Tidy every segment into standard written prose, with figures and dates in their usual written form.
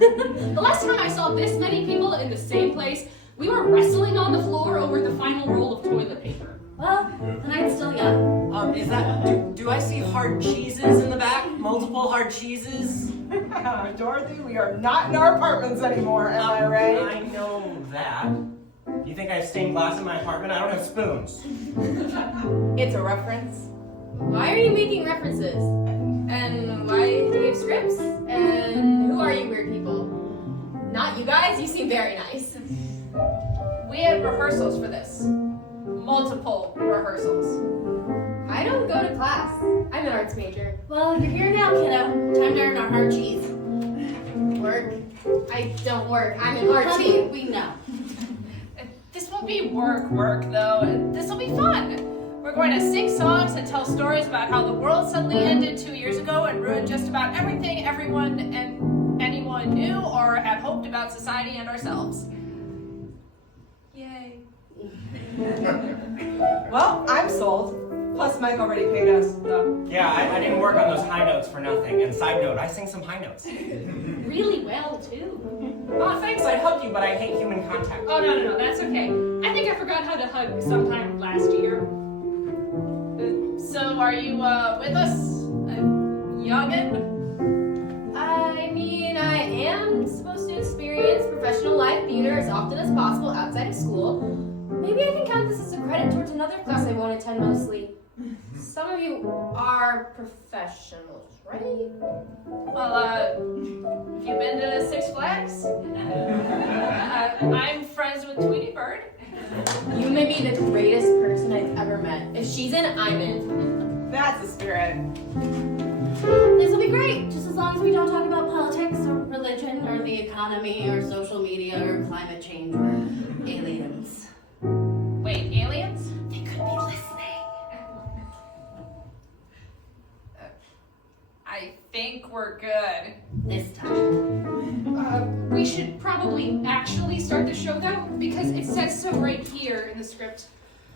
The last time I saw this many people in the same place, we were wrestling on the floor over the final roll of toilet paper. Well, the night's still young. Is that, do I see hard cheeses in the back? Multiple hard cheeses? Dorothy, we are not in our apartments anymore, am I right? I know that. You think I have stained glass in my apartment? I don't have spoons. It's a reference. Why are you making references? And why do you have scripts? And who are you weird people? Not you guys, you seem very nice. We had rehearsals for this. Multiple rehearsals. I don't go to class. I'm an arts major. Well, you're here now, kiddo. Time to earn our hard cheese. Work? I don't work. I'm an arts Honey, major. we know. This won't be work though. This will be fun. We're going to sing songs and tell stories about how the world suddenly ended 2 years ago and ruined just about everything everyone and anyone knew or had hoped about society and ourselves. Yay. Well, I'm sold. Plus, Mike already paid us, so. Yeah, I didn't work on those high notes for nothing. And side note, I sing some high notes. Really well, too. Oh, thanks, I'd help you, but I hate human contact. Oh, no, that's okay. I think I forgot how to hug sometime last year. So, are you with us, youngin'? I mean, I am supposed to experience professional live theater as often as possible outside of school. Maybe I can count this as a credit towards another class I won't attend mostly. Some of you are professionals, right? Well, have you been to Six Flags? I'm friends with Tweety Bird. You may be the greatest person I've ever met. If she's in, I'm in. That's the spirit. This will be great, just as long as we don't talk about politics or religion or the economy or social media or climate change or aliens. Wait, aliens? They could be listening. I think we're good. This time. We should probably actually start the show though, because it says so right here in the script.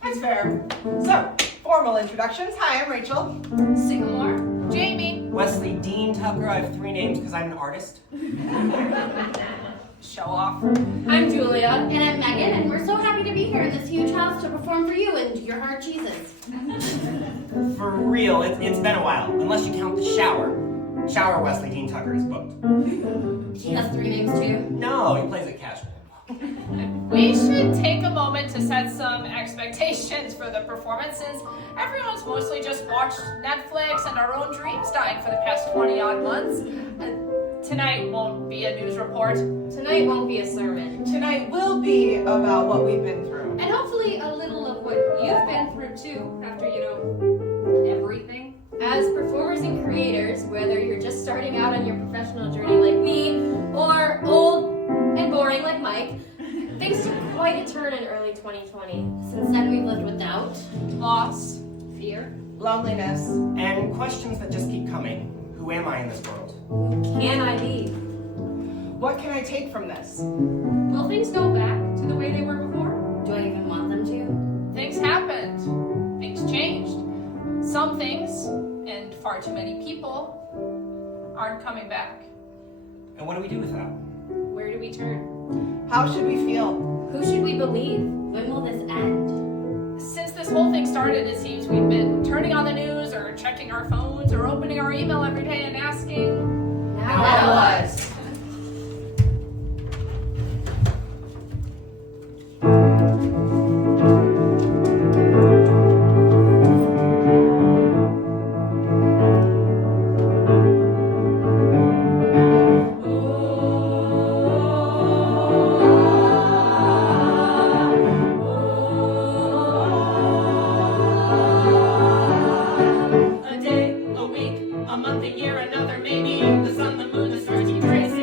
That's fair. So, formal introductions. Hi, I'm Rachel. Sycamore, Jamie, Wesley Dean Tucker, I have 3 names because I'm an artist. show off. I'm Julia. And I'm Megan, and we're so happy to be here in this huge house to perform for you and your hard cheeses. For real, it's been a while, unless you count the shower. Shower Wesley Dean Tucker is booked. He has 3 names too. No, he plays it casual. We should take a moment to set some expectations for the performance since everyone's mostly just watched Netflix and our own dreams dying for the past 20 odd months. Tonight won't be a news report. Tonight won't be a sermon. Tonight will be about what we've been through. And hopefully a little of what you've been through too, after, everything. As performers and creators, whether you're just starting out on your professional journey like me, or old and boring like Mike, things took quite a turn in early 2020. Since then, we've lived with doubt. Loss, fear. Loneliness. And questions that just keep coming. Who am I in this world? Who can I be? What can I take from this? Will things go back to the way they were before? Do I even want them to? Things happened. Things changed. Some things, and far too many people, aren't coming back. And what do we do with that? Where do we turn? How should we feel? Who should we believe? When will this end? Since this whole thing started, it seems we've been turning on the news or checking our phones or opening our email every day and asking, Now what? A day, a week, a month, a year, another maybe. The sun, the moon, the stars keep praising.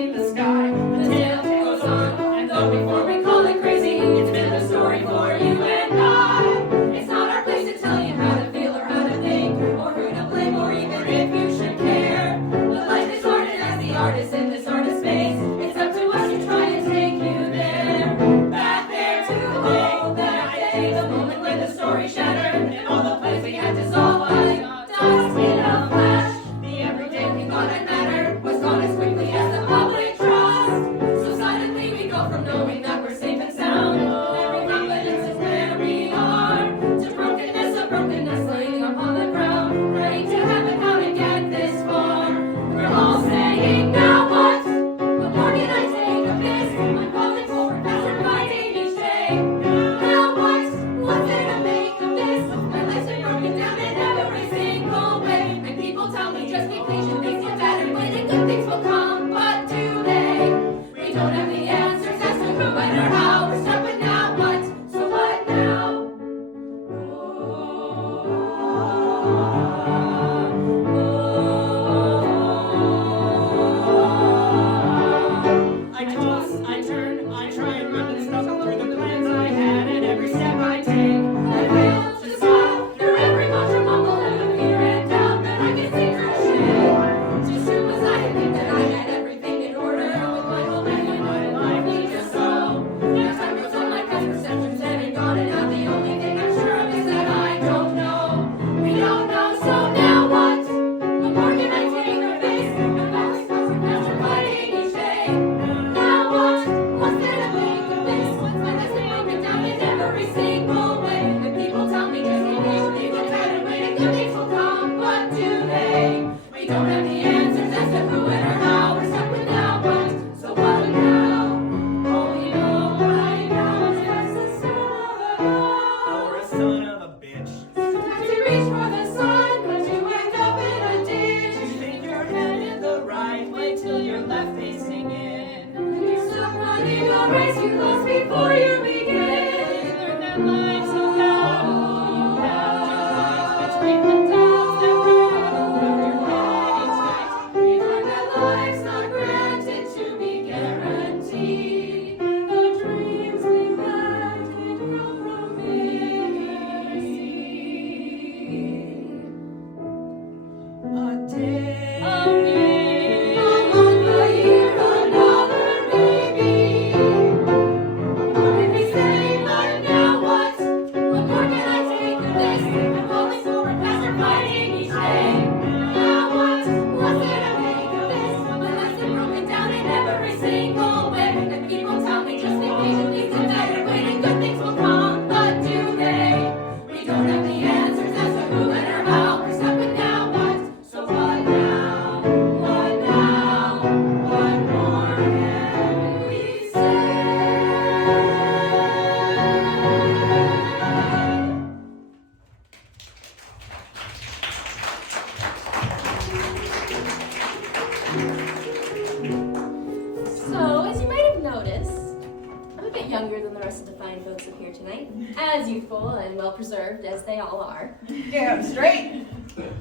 reserved, as they all are. Damn straight.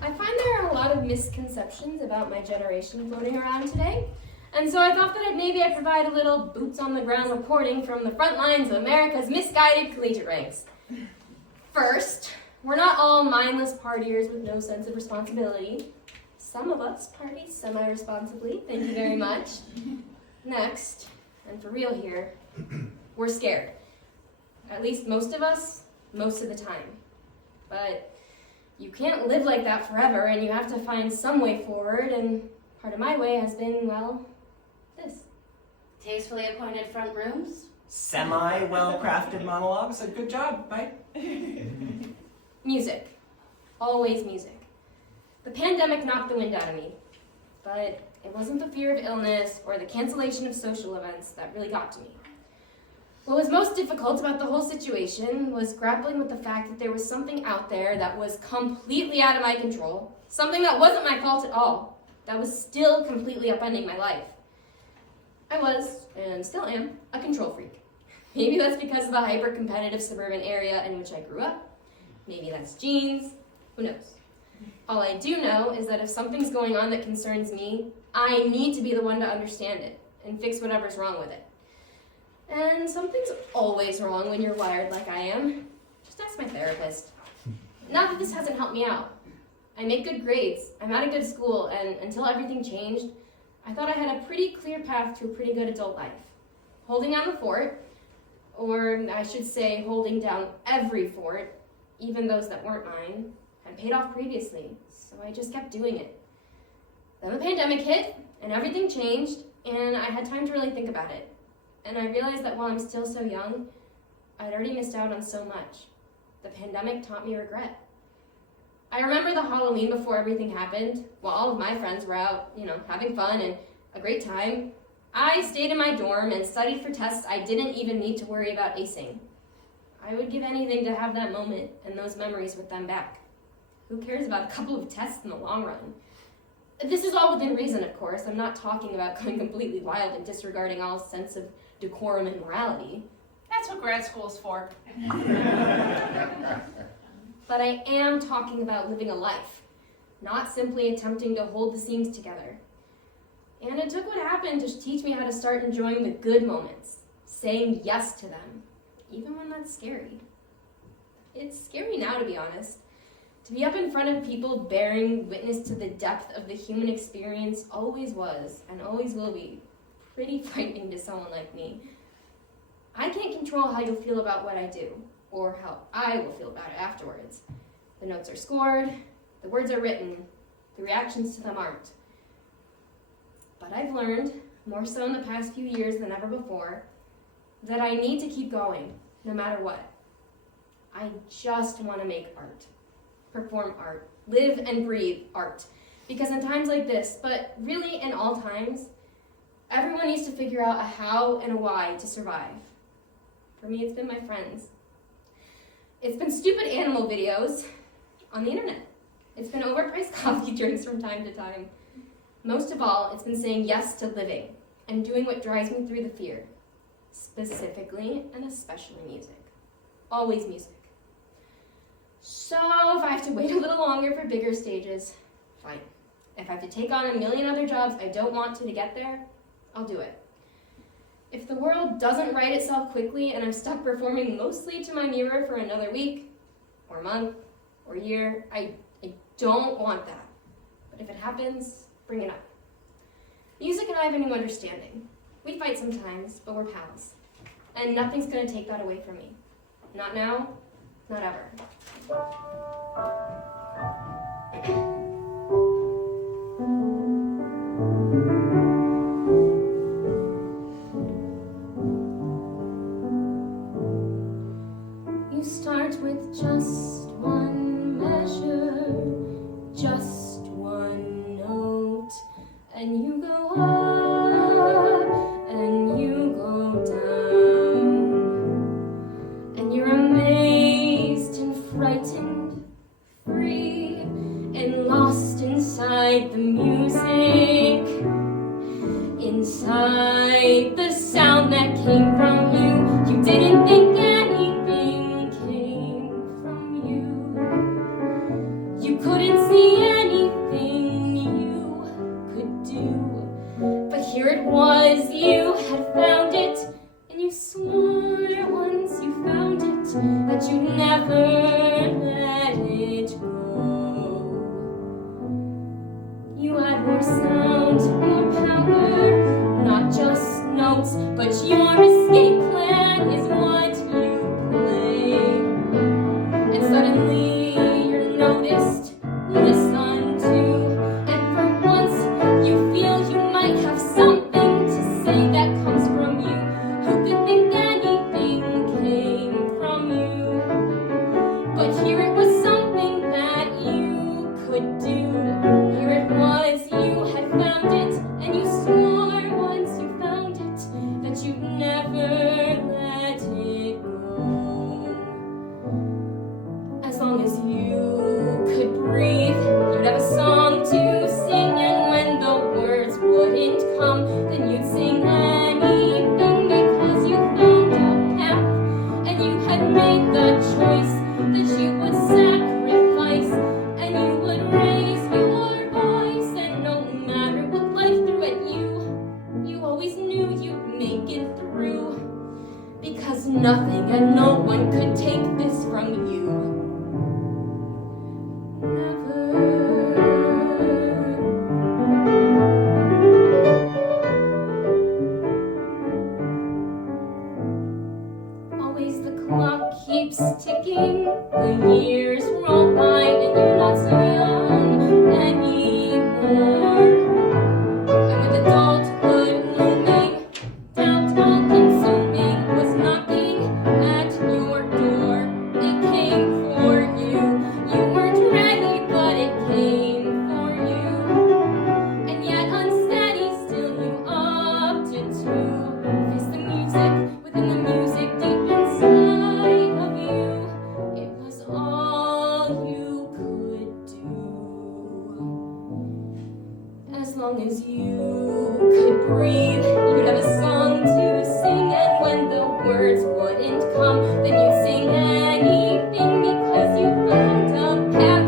I find there are a lot of misconceptions about my generation floating around today, and so I thought that maybe I'd provide a little boots-on-the-ground reporting from the front lines of America's misguided collegiate ranks. First, we're not all mindless partiers with no sense of responsibility. Some of us party semi-responsibly, thank you very much. Next, and for real here, we're scared. At least most of us, most of the time. But you can't live like that forever, and you have to find some way forward, and part of my way has been, well, this. Tastefully appointed front rooms? Semi-well-crafted monologues. Good job, Mike. Music. Always music. The pandemic knocked the wind out of me, but it wasn't the fear of illness or the cancellation of social events that really got to me. What was most difficult about the whole situation was grappling with the fact that there was something out there that was completely out of my control, something that wasn't my fault at all, that was still completely upending my life. I was, and still am, a control freak. Maybe that's because of the hyper-competitive suburban area in which I grew up. Maybe that's genes. Who knows? All I do know is that if something's going on that concerns me, I need to be the one to understand it and fix whatever's wrong with it. And something's always wrong when you're wired like I am. Just ask my therapist. Not that this hasn't helped me out. I make good grades, I'm at a good school, and until everything changed, I thought I had a pretty clear path to a pretty good adult life. Holding down the fort, or I should say holding down every fort, even those that weren't mine, had paid off previously, so I just kept doing it. Then the pandemic hit, and everything changed, and I had time to really think about it. And I realized that while I'm still so young, I'd already missed out on so much. The pandemic taught me regret. I remember the Halloween before everything happened, while all of my friends were out, having fun and a great time. I stayed in my dorm and studied for tests I didn't even need to worry about acing. I would give anything to have that moment and those memories with them back. Who cares about a couple of tests in the long run? This is all within reason, of course. I'm not talking about going completely wild and disregarding all sense of decorum and morality. That's what grad school's for. But I am talking about living a life, not simply attempting to hold the seams together. And it took what happened to teach me how to start enjoying the good moments, saying yes to them, even when that's scary. It's scary now, to be honest. To be up in front of people bearing witness to the depth of the human experience always was, and always will be, pretty frightening to someone like me. I can't control how you'll feel about what I do, or how I will feel about it afterwards. The notes are scored, the words are written, the reactions to them aren't. But I've learned, more so in the past few years than ever before, that I need to keep going, no matter what. I just want to make art, perform art, live and breathe art. Because in times like this, but really in all times, everyone needs to figure out a how and a why to survive. For me, it's been my friends. It's been stupid animal videos on the internet. It's been overpriced coffee drinks from time to time. Most of all, it's been saying yes to living and doing what drives me through the fear. Specifically and especially music. Always music. So if I have to wait a little longer for bigger stages, fine. If I have to take on a million other jobs I don't want to get there, I'll do it. If the world doesn't right itself quickly and I'm stuck performing mostly to my mirror for another week, or month, or year, I don't want that. But if it happens, bring it up. Music and I have a new understanding. We fight sometimes, but we're pals. And nothing's gonna take that away from me. Not now, not ever. You start with just one measure, just one note, and you go up, and you go down, and you're amazed and frightened, free, and lost inside the music, inside the sound that came from you. You didn't think anything came from you. couldn't see anything you could do. But here it was, you had found it, and you swore once you found it that you'd never let it go. You had more sound, more power, not just notes, but your escape plan is what you play. And suddenly you're noticed, listened to, and for once you feel you might have something to say that comes from you. Who could think anything came from you? But here it was something that you could do. Here it was, you had found it, and you swore once you found it that you'd never let it go. As long as you could breathe, you'd have a song to sing, and when the words wouldn't come, then you'd sing anything because you found a path, and you had made the choice that you would sacrifice, and you would raise your voice, and no matter what life threw at you, you always knew you'd make it through, because nothing and no one could take this from you. Always the clock keeps ticking, the years roll by, and you're not so young anymore. And with adulthood looming, downtown consuming was knocking at your door. It came for you. You weren't ready, but it came for you. And yet unsteady, still you opted to face the music within the music deep inside of you. It was all you could do. As long as you could breathe, you'd have a song to sing, and when the words wouldn't come, then you'd sing anything because you found a path,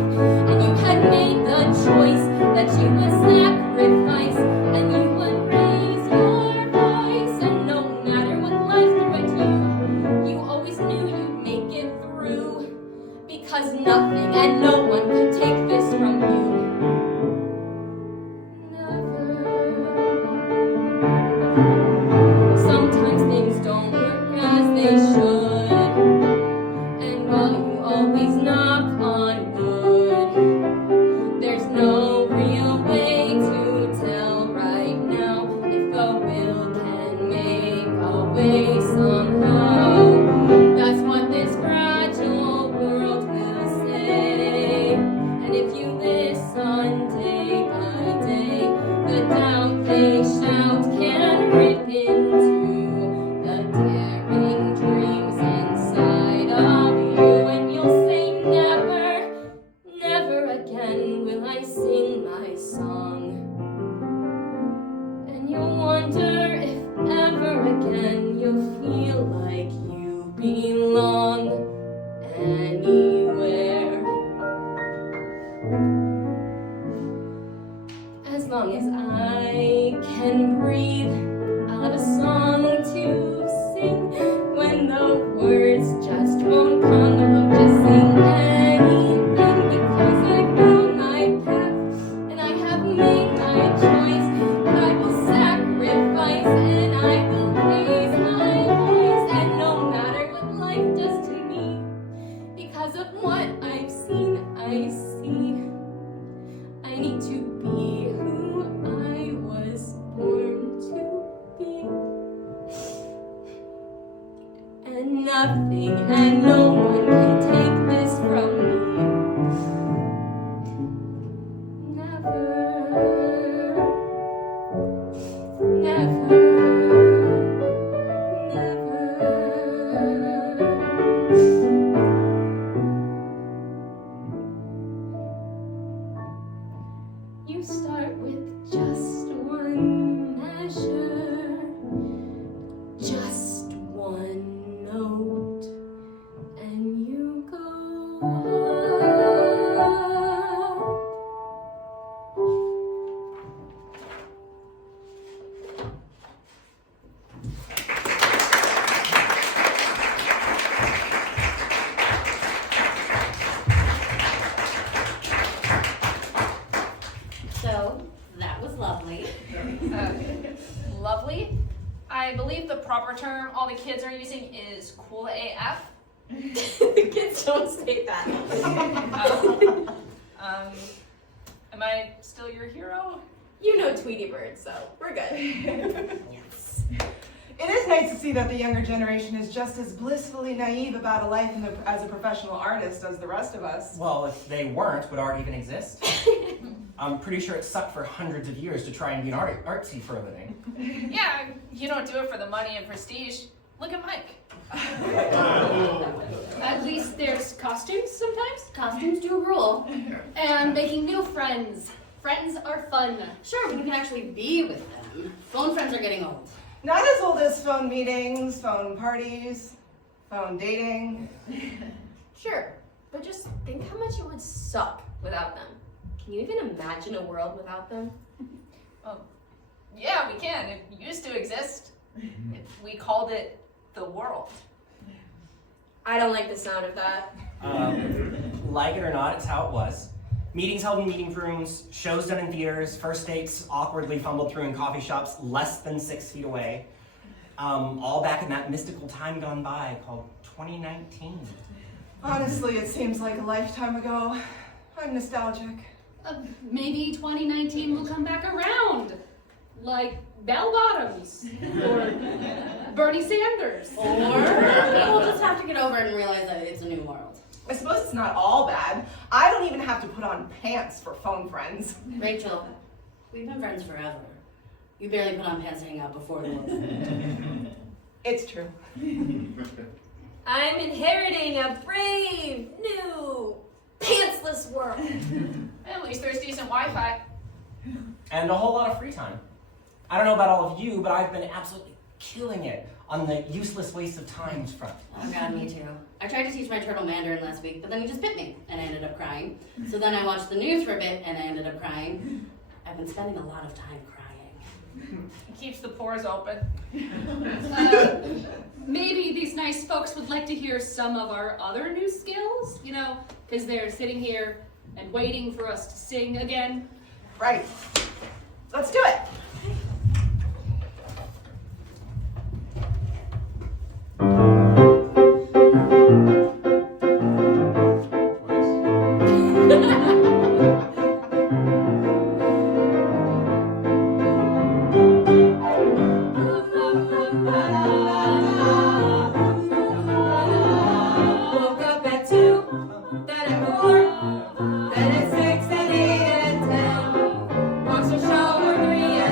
and you had made the choice that you would sacrifice, and you would raise your voice, and no matter what life threw at you, you always knew you'd make it through, because nothing and no one could take this from you. Sometimes things don't work as they should, and while you always knock on wood, there's no real way to tell right now if the will can make a way somehow. That's what this fragile world will say, and if you listen day by day, the doubt they shout can rip into the daring dreams inside of you, and you'll say never, never again will I sing my song, and you'll wonder if ever again you'll feel like you belong anywhere. As long as I can breathe, I'll have a song to sing. When the words just won't come, I'll just sing anything because I found my path, and I have made my choice, and I will sacrifice, and I will raise my voice, and no matter what life does to me, because of what I've seen, I see I need to be who I was born to be. And nothing and no one can take this from me. Never, never, never. lovely. I believe the proper term all the kids are using is cool AF. The kids don't state that. Am I still your hero? You know Tweety Bird, so we're good. Yes. It is nice to see that the younger generation is just as blissfully naive about a life as a professional artist as the rest of us. Well, if they weren't, would art even exist? I'm pretty sure it sucked for hundreds of years to try and be an artsy for a living. Yeah, you don't do it for the money and prestige. Look at Mike. At least there's costumes sometimes. Costumes do rule. And making new friends. Friends are fun. Sure, when you can actually be with them. Phone friends are getting old. Not as old as phone meetings, phone parties, phone dating. Sure, but just think how much it would suck without them. Can you even imagine a world without them? Yeah, we can. It used to exist. We called it the world. I don't like the sound of that. Like it or not, it's how it was. Meetings held in meeting rooms, shows done in theaters, first dates awkwardly fumbled through in coffee shops less than 6 feet away. All back in that mystical time gone by called 2019. Honestly, it seems like a lifetime ago. I'm nostalgic. Maybe 2019 will come back around. Like bell bottoms. Or Bernie Sanders. Or we'll just have to get over it and realize that it's a new world. I suppose it's not all bad. I don't even have to put on pants for phone friends. Rachel, we've been friends forever. You barely put on pants to hang out before the war. It's true. I'm inheriting a brave, new, pantsless world. At least there's decent Wi-Fi. And a whole lot of free time. I don't know about all of you, but I've been absolutely killing it on the useless waste of times front. Oh god, me too. I tried to teach my turtle Mandarin last week, but then he just bit me, and I ended up crying. So then I watched the news for a bit, and I ended up crying. I've been spending a lot of time crying. It keeps the pores open. Maybe these nice folks would like to hear some of our other new skills, because they're sitting here and waiting for us to sing again. Right. Let's do it. Woke up at 2, then at 4, then at 6 and 8 and 10. Watched a show for 3 and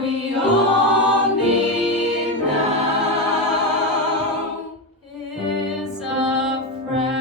we all need now is a friend.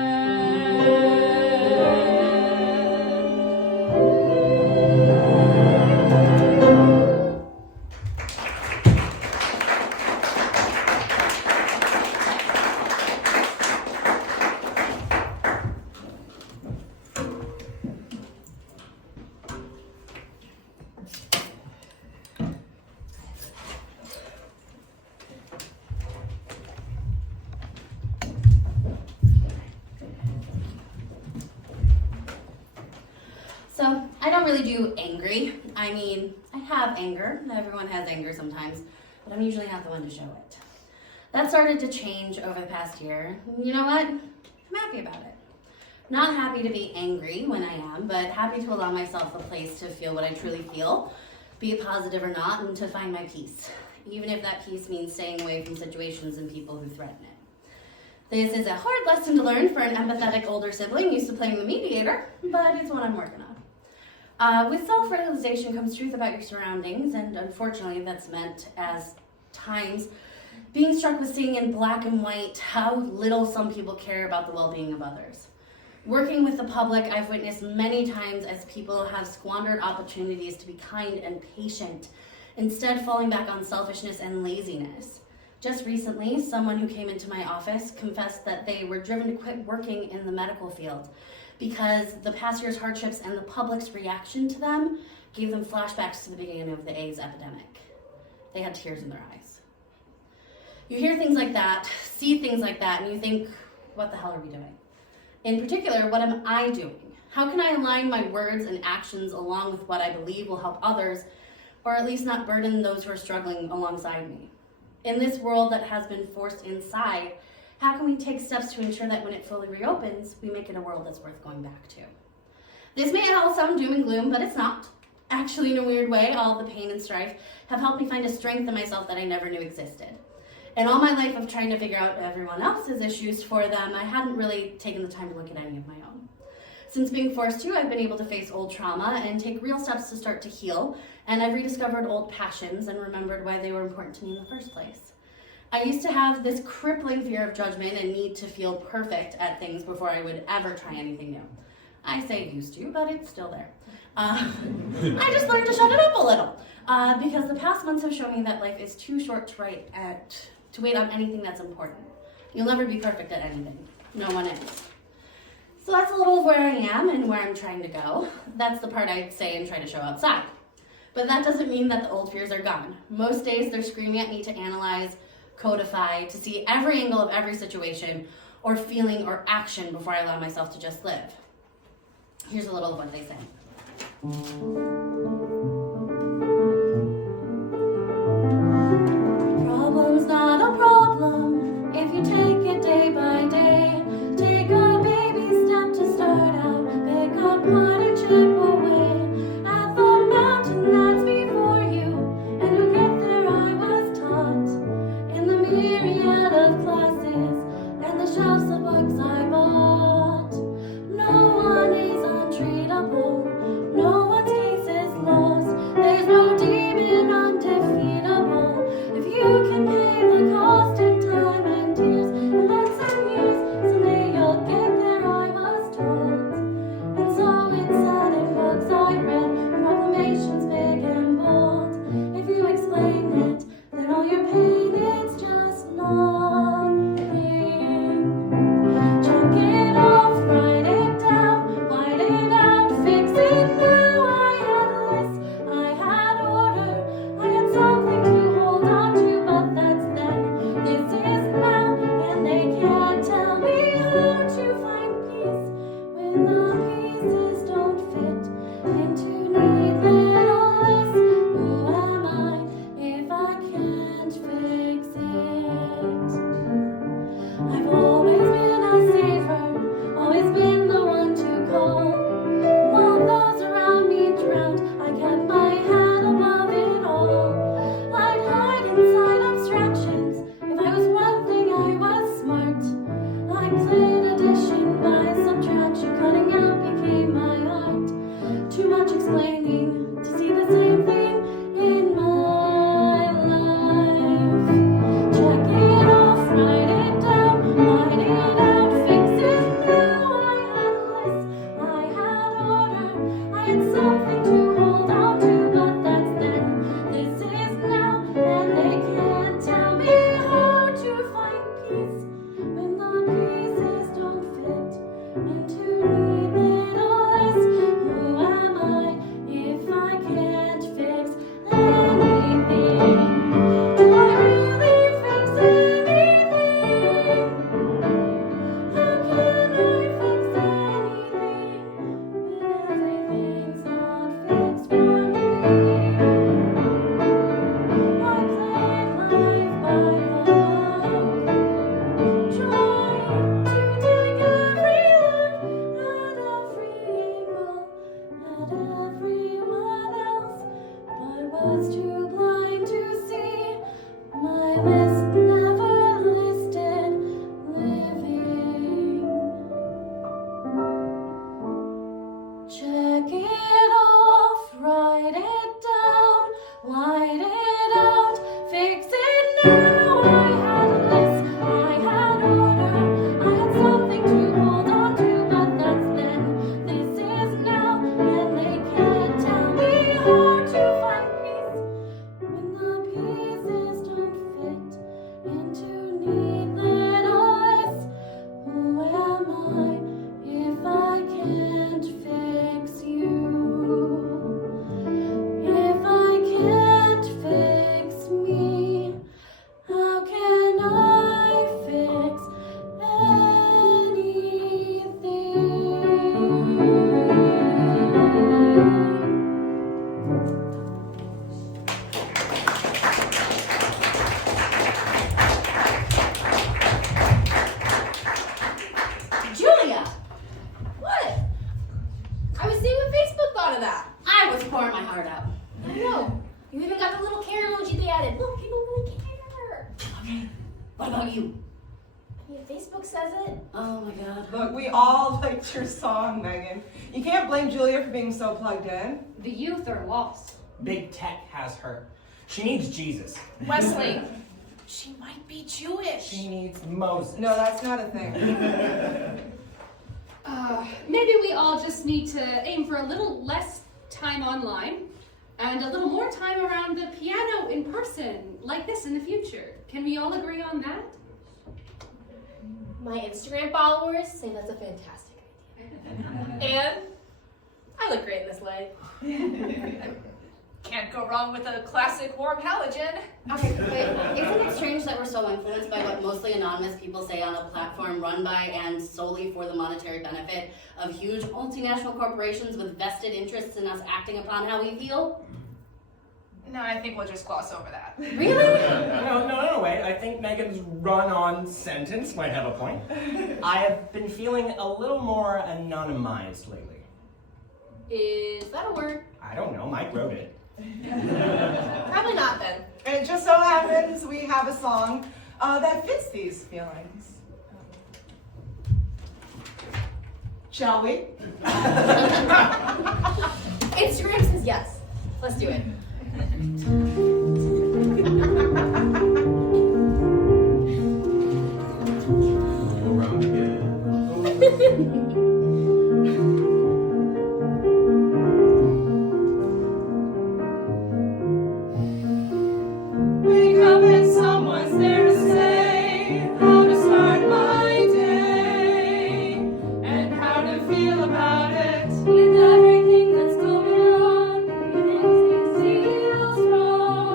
So, I don't really do angry. I mean, I have anger. Everyone has anger sometimes, but I'm usually not the one to show it. That started to change over the past year. You know what? I'm happy about it. Not happy to be angry when I am, but happy to allow myself a place to feel what I truly feel, be it positive or not, and to find my peace, even if that peace means staying away from situations and people who threaten it. This is a hard lesson to learn for an empathetic older sibling used to playing the mediator, but it's one I'm working on. With self-realization comes truth about your surroundings, and unfortunately that's meant as times being struck with seeing in black and white how little some people care about the well-being of others. Working with the public, I've witnessed many times as people have squandered opportunities to be kind and patient, instead falling back on selfishness and laziness. Just recently, someone who came into my office confessed that they were driven to quit working in the medical field because the past year's hardships and the public's reaction to them gave them flashbacks to the beginning of the AIDS epidemic. They had tears in their eyes. You hear things like that, see things like that, and you think, what the hell are we doing? In particular, what am I doing? How can I align my words and actions along with what I believe will help others, or at least not burden those who are struggling alongside me? In this world that has been forced inside, how can we take steps to ensure that when it fully reopens, we make it a world that's worth going back to? This may all sound doom and gloom, but it's not. Actually, in a weird way, all the pain and strife have helped me find a strength in myself that I never knew existed. In all my life of trying to figure out everyone else's issues for them, I hadn't really taken the time to look at any of my own. Since being forced to, I've been able to face old trauma and take real steps to start to heal, and I've rediscovered old passions and remembered why they were important to me in the first place. I used to have this crippling fear of judgment and need to feel perfect at things before I would ever try anything new. I say used to, but it's still there. I just learned to shut it up a little, because the past months have shown me that life is too short to wait on anything that's important. You'll never be perfect at anything. No one is. So that's a little of where I am and where I'm trying to go. That's the part I say and try to show outside. But that doesn't mean that the old fears are gone. Most days they're screaming at me to analyze, codify, to see every angle of every situation or feeling or action before I allow myself to just live. Here's a little of what they say. Problem's not a problem if you take it day by day. Take a baby step to start out. Pick up one and chip away at the mountain that's before you. And to get there I was taught in the myriad of classes and the shelves of books I bought. No one is untreatable. No one's case is was too blind to see. My list never listed living. Check it off, write it down, light it out, fix it now. I had a list, I had order, I had something to hold on to, but that's then, this is now, and they can't tell me how to find peace when the pieces don't fit into neat little lists. Who am I if I can't fix you? If I can't fix me, how can I fix anything? Julia! What? I was seeing what Facebook thought of that. I was pouring my heart out. I know. You even got the little care emoji they added. Look, people really care. Okay, what about you? Yeah, Facebook says it. Oh my god. Look, we all liked your song, Megan. You can't blame Julia for being so plugged in. The youth are lost. Big tech has her. She needs Jesus. Wesley, she might be Jewish. She needs Moses. No, that's not a thing. Maybe we all just need to aim for a little less time online and a little more time around the piano in person, like this in the future. Can we all agree on that? My Instagram followers say that's a fantastic idea. And I look great in this light. Can't go wrong with a classic warm halogen. Okay, wait, isn't it strange that we're so influenced by what mostly anonymous people say on a platform run by and solely for the monetary benefit of huge multinational corporations with vested interests in us acting upon how we feel? No, I think we'll just gloss over that. Really? No, wait. I think Megan's run-on sentence might have a point. I have been feeling a little more anonymized lately. Is that a word? I don't know, Mike wrote it. Probably not then. And it just so happens we have a song that fits these feelings. Shall we? Instagram says yes. Let's do it. Wake up and someone's there to say how to start my day and how to feel about it. With everything that's going on, it makes me feel strong.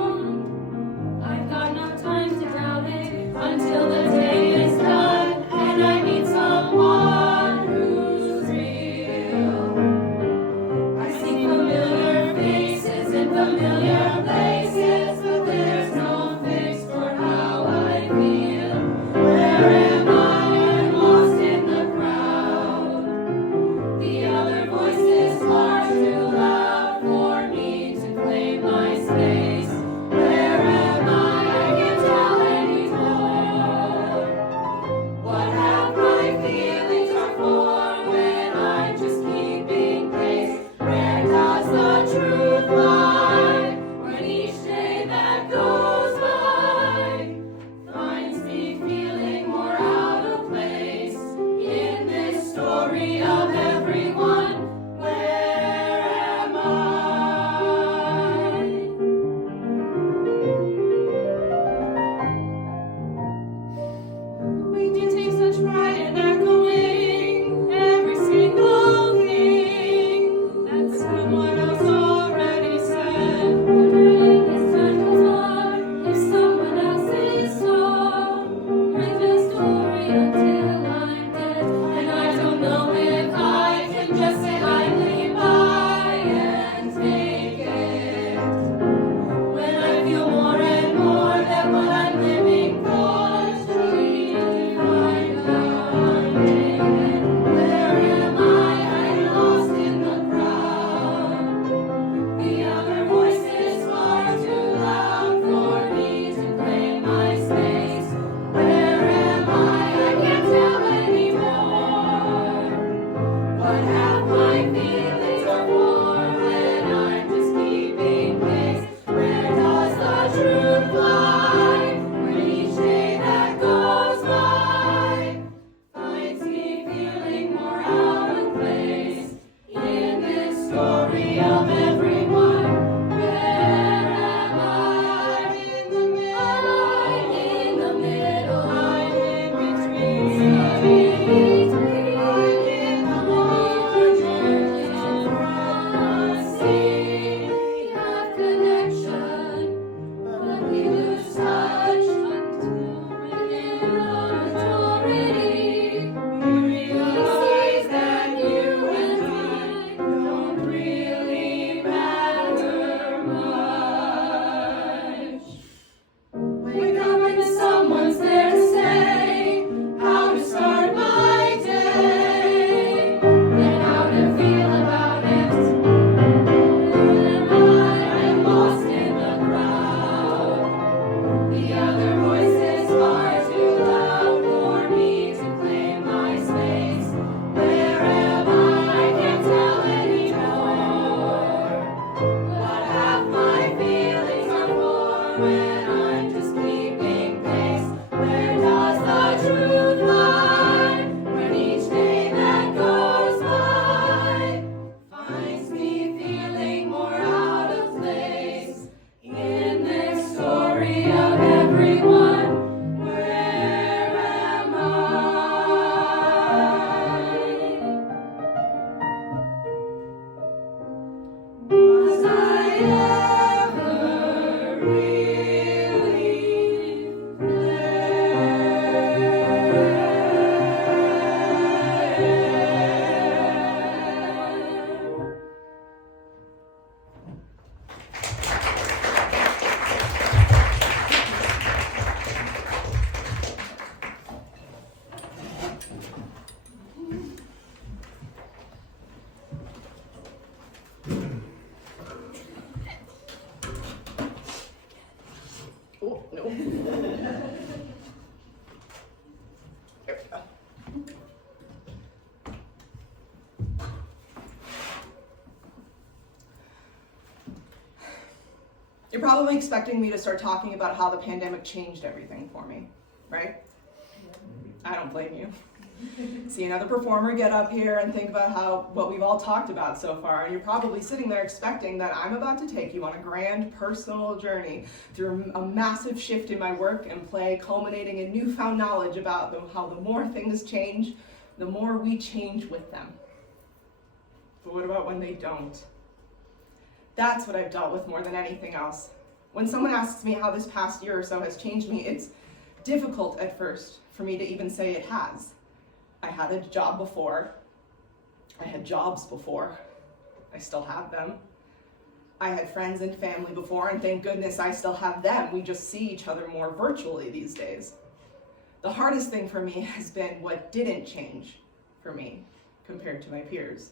when I'm just keeping pace? Where does the truth lie? When each day that goes by finds me feeling more out of place in this story of everyone. Where am I? Was I ever really there? Oh, no. There we go. You're probably expecting me to start talking about how the pandemic changed everything for me, right? I don't blame you. See another performer get up here and think about what we've all talked about so far, and you're probably sitting there expecting that I'm about to take you on a grand personal journey through a massive shift in my work and play, culminating in newfound knowledge about how the more things change, the more we change with them. But what about when they don't? That's what I've dealt with more than anything else. When someone asks me how this past year or so has changed me, it's difficult at first for me to even say it has. I had a job before. I had jobs before. I still have them. I had friends and family before, and thank goodness I still have them. We just see each other more virtually these days. The hardest thing for me has been what didn't change for me compared to my peers.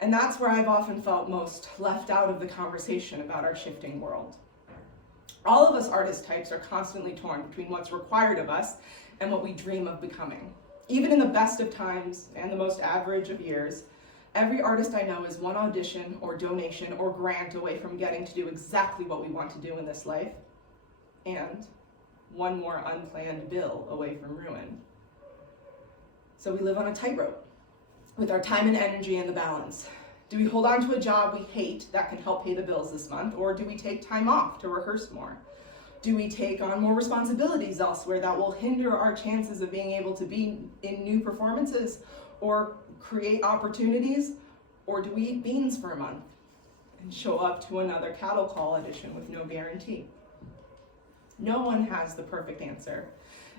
And that's where I've often felt most left out of the conversation about our shifting world. All of us artist types are constantly torn between what's required of us and what we dream of becoming. Even in the best of times and the most average of years, every artist I know is one audition or donation or grant away from getting to do exactly what we want to do in this life, and one more unplanned bill away from ruin. So we live on a tightrope with our time and energy in the balance. Do we hold on to a job we hate that can help pay the bills this month, or do we take time off to rehearse more? Do we take on more responsibilities elsewhere that will hinder our chances of being able to be in new performances or create opportunities? Or do we eat beans for a month and show up to another cattle call audition with no guarantee? No one has the perfect answer.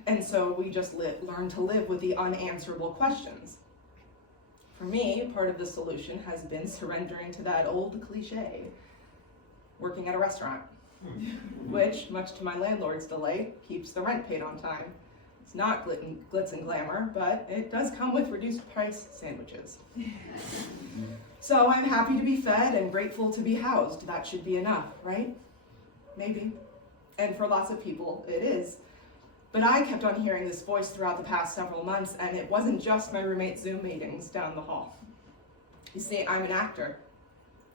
And so we just learn to live with the unanswerable questions. For me, part of the solution has been surrendering to that old cliche, working at a restaurant. Which, much to my landlord's delight, keeps the rent paid on time. It's not glitz and glamour, but it does come with reduced price sandwiches. So I'm happy to be fed and grateful to be housed. That should be enough, right? Maybe. And for lots of people, it is. But I kept on hearing this voice throughout the past several months, and it wasn't just my roommate's Zoom meetings down the hall. You see, I'm an actor.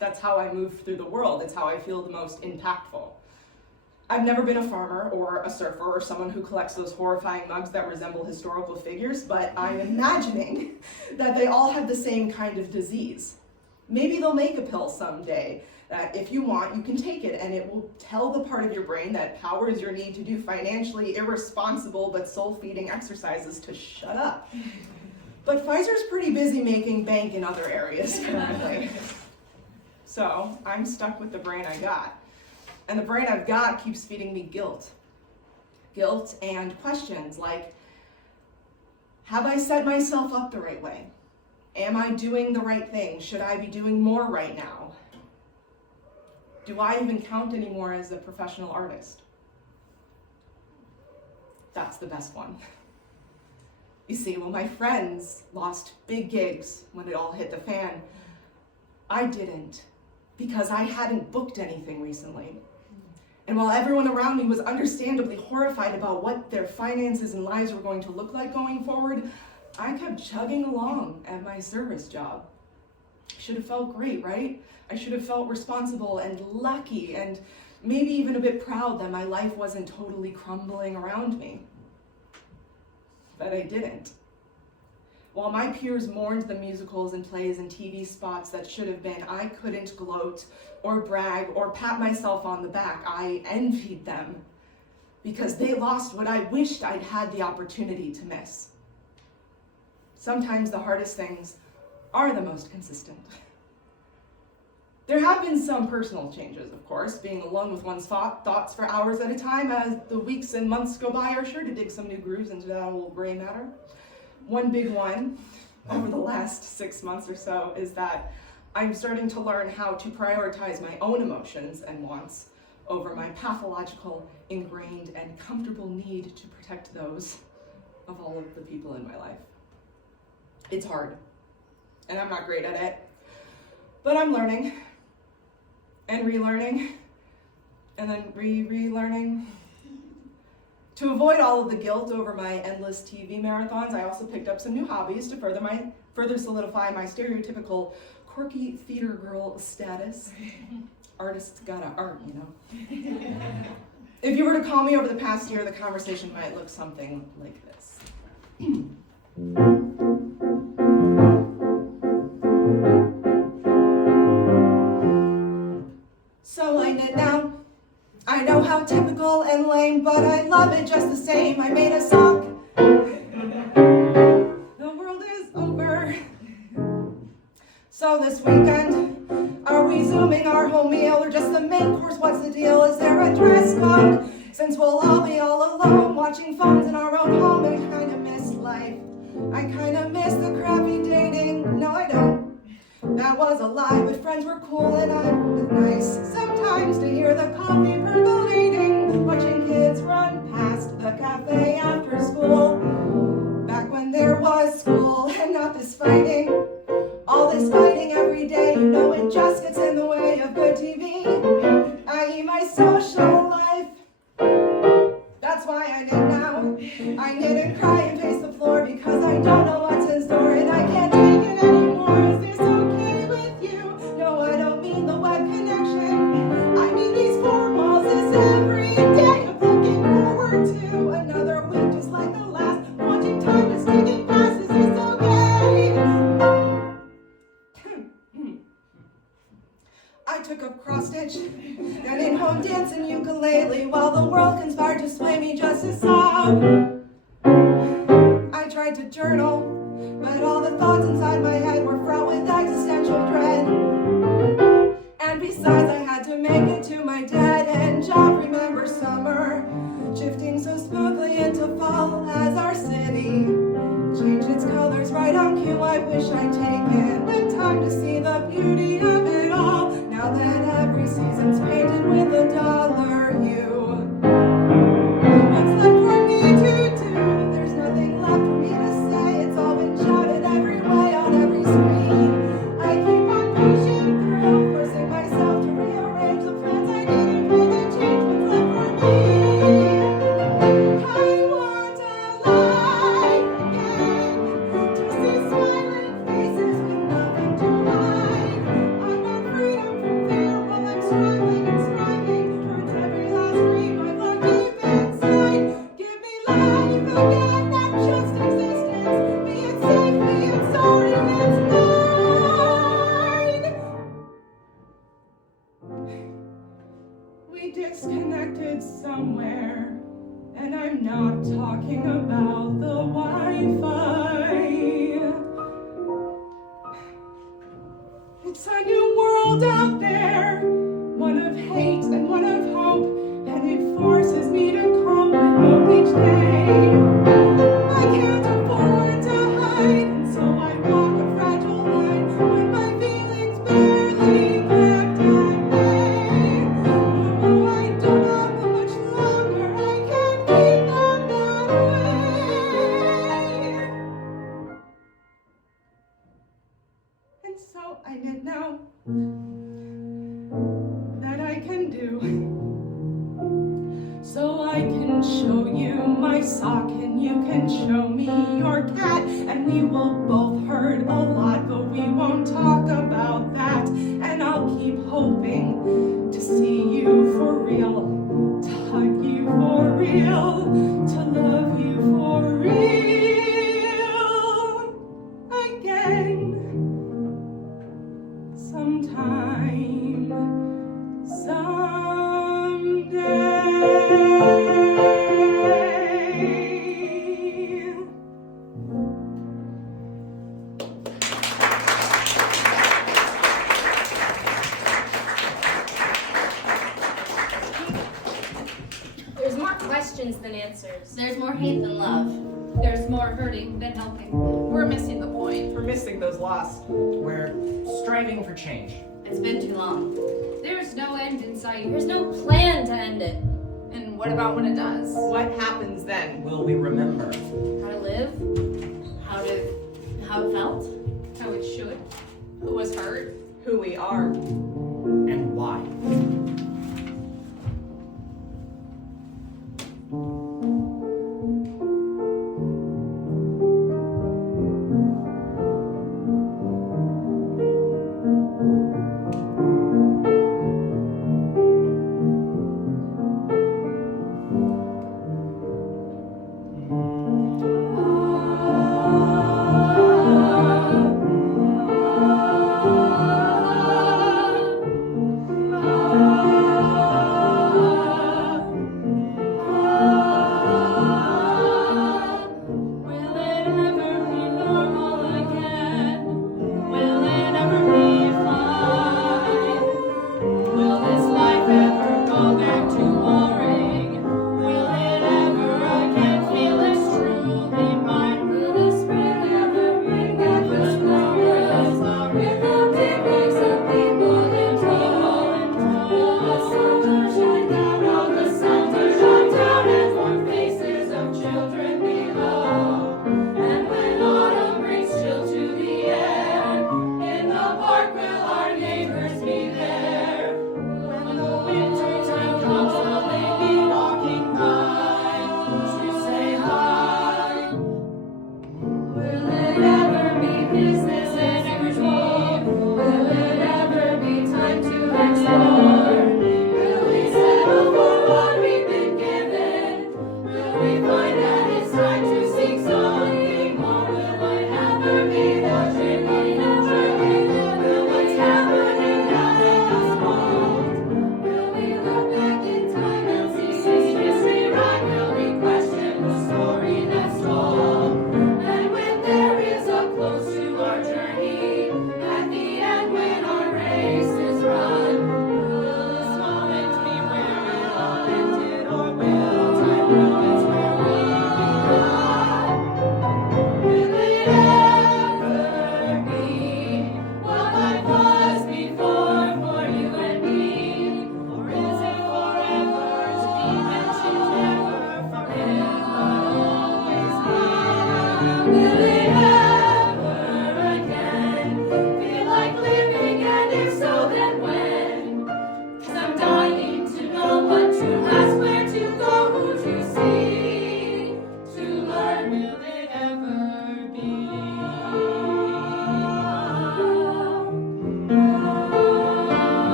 That's how I move through the world. It's how I feel the most impactful. I've never been a farmer or a surfer or someone who collects those horrifying mugs that resemble historical figures, but I'm imagining that they all have the same kind of disease. Maybe they'll make a pill someday that if you want, you can take it, and it will tell the part of your brain that powers your need to do financially irresponsible but soul-feeding exercises to shut up. But Pfizer's pretty busy making bank in other areas currently. So I'm stuck with the brain I got. And the brain I've got keeps feeding me guilt. Guilt and questions like, have I set myself up the right way? Am I doing the right thing? Should I be doing more right now? Do I even count anymore as a professional artist? That's the best one. You see, when my friends lost big gigs when it all hit the fan, I didn't, because I hadn't booked anything recently. And while everyone around me was understandably horrified about what their finances and lives were going to look like going forward, I kept chugging along at my service job. I should have felt great, right? I should have felt responsible and lucky and maybe even a bit proud that my life wasn't totally crumbling around me. But I didn't. While my peers mourned the musicals and plays and TV spots that should have been, I couldn't gloat or brag or pat myself on the back. I envied them because they lost what I wished I'd had the opportunity to miss. Sometimes the hardest things are the most consistent. There have been some personal changes, of course. Being alone with one's thoughts for hours at a time as the weeks and months go by are sure to dig some new grooves into that old gray matter. One big one over the last 6 months or so is that I'm starting to learn how to prioritize my own emotions and wants over my pathological, ingrained, and comfortable need to protect those of all of the people in my life. It's hard, and I'm not great at it, but I'm learning and relearning and then relearning. To avoid all of the guilt over my endless TV marathons, I also picked up some new hobbies to further solidify my stereotypical quirky theater girl status. Artists gotta art, you know. If you were to call me over the past year, the conversation might look something like this. So I knit now. I know how typical and lame, but I love it just the same. I made a sock. The world is over. So this weekend, are we zooming our whole meal or just the main course? What's the deal? Is there a dress code? Since we'll all be all alone, watching phones in our own home, I kinda miss life. I kinda miss the crappy dating. No, I don't. That was a lie, but friends were cool and I was nice. Sometimes to hear the coffee percolating, watching kids run past the cafe after school. Back when there was school and not this fighting. All this fighting every day, you know it just gets in the way of good TV, i.e. my social life. That's why I knit now. I knit and cry and pace the floor because I don't know what's in store and I can't take it anymore. Is this okay with you? No, I don't mean the web connection. I mean these four walls, this every day of looking forward to another week just like the last. Watching time is ticking fast. Is this okay? I took up cross stitch and in-home dance and ukulele while the world conspired to sway me just as sob. I tried to journal, but all the thoughts inside my head were fraught with existential dread. And besides, I had to make it to my dead-end job. Remember summer, shifting so smoothly into fall as our city changed its colors right on cue. I wish I'd taken the time to see the beauty of it all. Now that every season's painted with a dollar hue, what's left for me to do? There's nothing left for me to say. It's all been shouted every way on every screen. I keep on pushing through, forcing myself to rearrange the plans I didn't make the change. What's left for me? I want a life again, to see smiling faces with nothing to hide. I want freedom from fear while I'm struggling and striving towards every last dream I've locked deep inside. Give me life again, not just existence. Be it safe, be it sorry, it's mine. We disconnected somewhere, and I'm not talking about the Wi-Fi. It's a new world out there, one of hate and one of hope, and it forces me to cope with hope each day. I can't afford to hide, and so I walk a fragile line when my feelings barely kept at bay. Oh, I don't know how much longer I can keep them that way. And so I knit now that I can do. So I can show you my sock and you can show me your cat, and we will both hurt a lot, but we won't talk about that. And I'll keep hoping to see you for real. questions than answers. There's more hate than love. There's more hurting than helping. We're missing the point. We're missing those lost. We're striving for change. It's been too long. There's no end in sight. There's no plan to end it. And what about when it does? What happens then? Will we remember? How to live? How it felt? How it should. Who was hurt? Who we are. And why? Ah,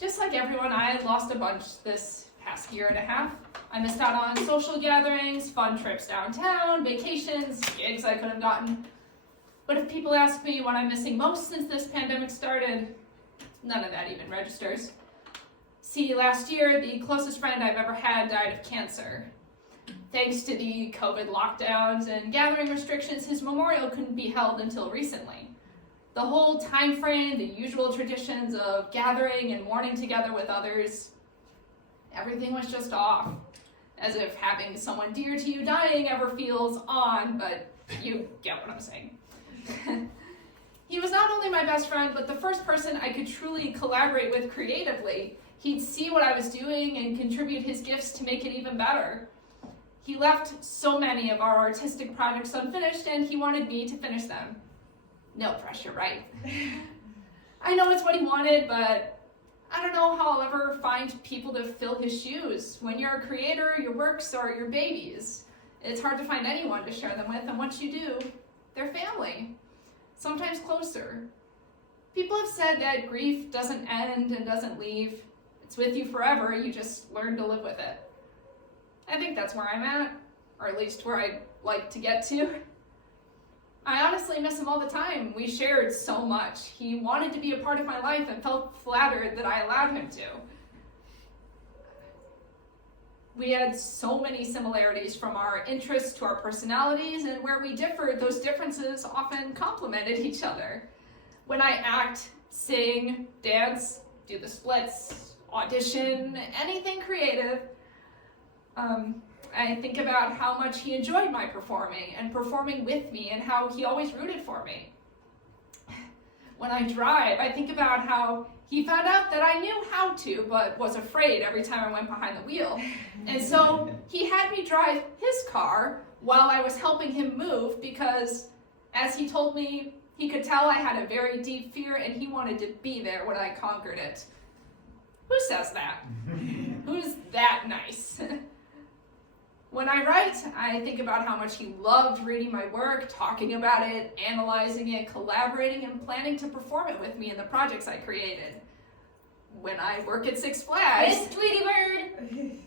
Just like everyone, I lost a bunch this past year and a half. I missed out on social gatherings, fun trips downtown, vacations, gigs I could have gotten. But if people ask me what I'm missing most since this pandemic started, none of that even registers. See, last year, the closest friend I've ever had died of cancer. Thanks to the COVID lockdowns and gathering restrictions, his memorial couldn't be held until recently. The whole time frame, the usual traditions of gathering and mourning together with others, everything was just off. As if having someone dear to you dying ever feels on, but you get what I'm saying. He was not only my best friend, but the first person I could truly collaborate with creatively. He'd see what I was doing and contribute his gifts to make it even better. He left so many of our artistic projects unfinished, and he wanted me to finish them. No pressure, right? I know it's what he wanted, but I don't know how I'll ever find people to fill his shoes. When you're a creator, your works are your babies. It's hard to find anyone to share them with, and once you do, they're family. Sometimes closer. People have said that grief doesn't end and doesn't leave. It's with you forever, you just learn to live with it. I think that's where I'm at, or at least where I'd like to get to. I honestly miss him all the time. We shared so much. He wanted to be a part of my life and felt flattered that I allowed him to. We had so many similarities from our interests to our personalities, and where we differed, those differences often complemented each other. When I act, sing, dance, do the splits, audition, anything creative, I think about how much he enjoyed my performing and performing with me and how he always rooted for me. When I drive, I think about how he found out that I knew how to, but was afraid every time I went behind the wheel. And so he had me drive his car while I was helping him move because, as he told me, he could tell I had a very deep fear and he wanted to be there when I conquered it. Who says that? Who's that nice? When I write, I think about how much he loved reading my work, talking about it, analyzing it, collaborating, and planning to perform it with me in the projects I created. When I work at Six Flags...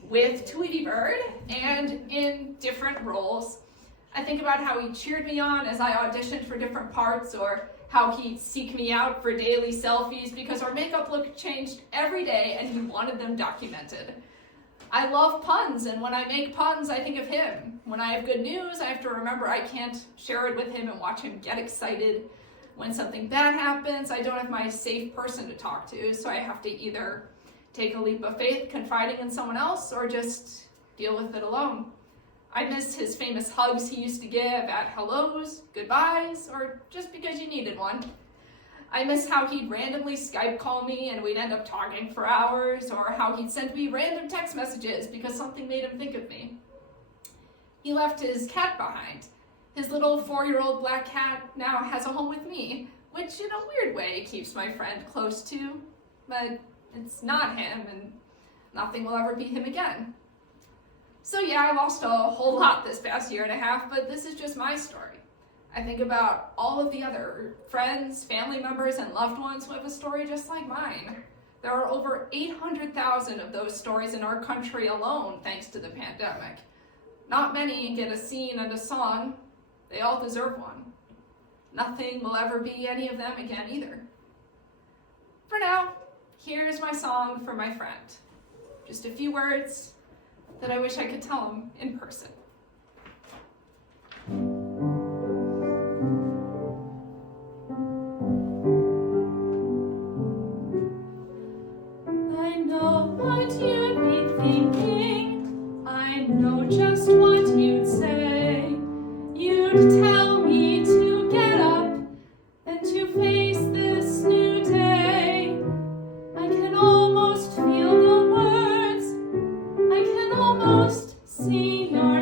With Tweety Bird, and in different roles, I think about how he cheered me on as I auditioned for different parts, or how he'd seek me out for daily selfies because our makeup look changed every day and he wanted them documented. I love puns, and when I make puns, I think of him. When I have good news, I have to remember I can't share it with him and watch him get excited. When something bad happens, I don't have my safe person to talk to, so I have to either take a leap of faith, confiding in someone else, or just deal with it alone. I miss his famous hugs he used to give at hellos, goodbyes, or just because you needed one. I miss how he'd randomly Skype call me and we'd end up talking for hours, or how he'd send me random text messages because something made him think of me. He left his cat behind. His little 4-year-old black cat now has a home with me, which in a weird way keeps my friend close to, but it's not him and nothing will ever be him again. So yeah, I lost a whole lot this past year and a half, but this is just my story. I think about all of the other friends, family members, and loved ones who have a story just like mine. There are over 800,000 of those stories in our country alone, thanks to the pandemic. Not many get a scene and a song. They all deserve one. Nothing will ever be any of them again either. For now, here's my song for my friend. Just a few words that I wish I could tell him in person. I know what you'd be thinking. I know just what you'd say. You'd tell me to get up and to face this new day. I can almost feel the words. I can almost see your